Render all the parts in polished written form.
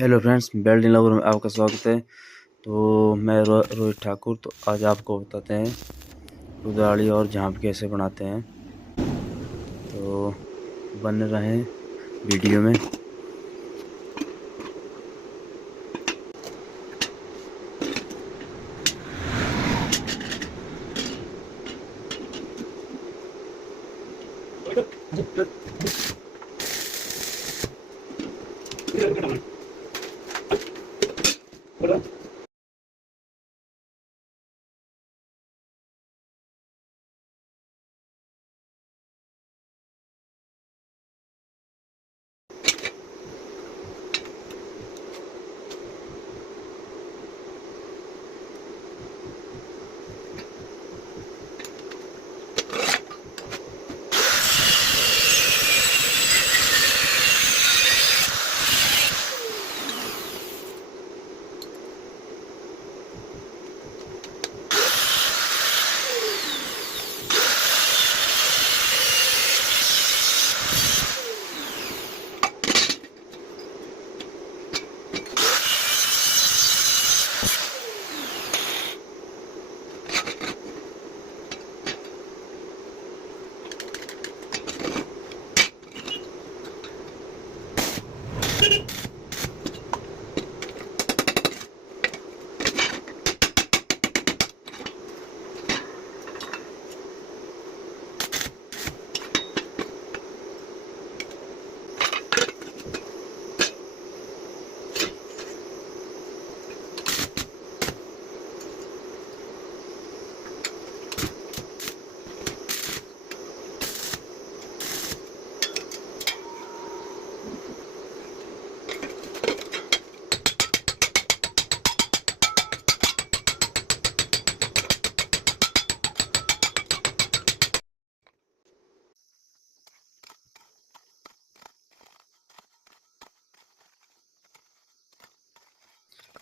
Hello friends, building lover में आपका स्वागत है। तो मैं रोहित ठाकुर। तो आज आपको बताते हैं कुदाड़ी और झांप कैसे बनाते हैं। तो बने रहें वीडियो में।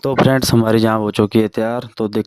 तो फ्रेंड्स, हमारी झांप हो चुकी है तैयार। तो देख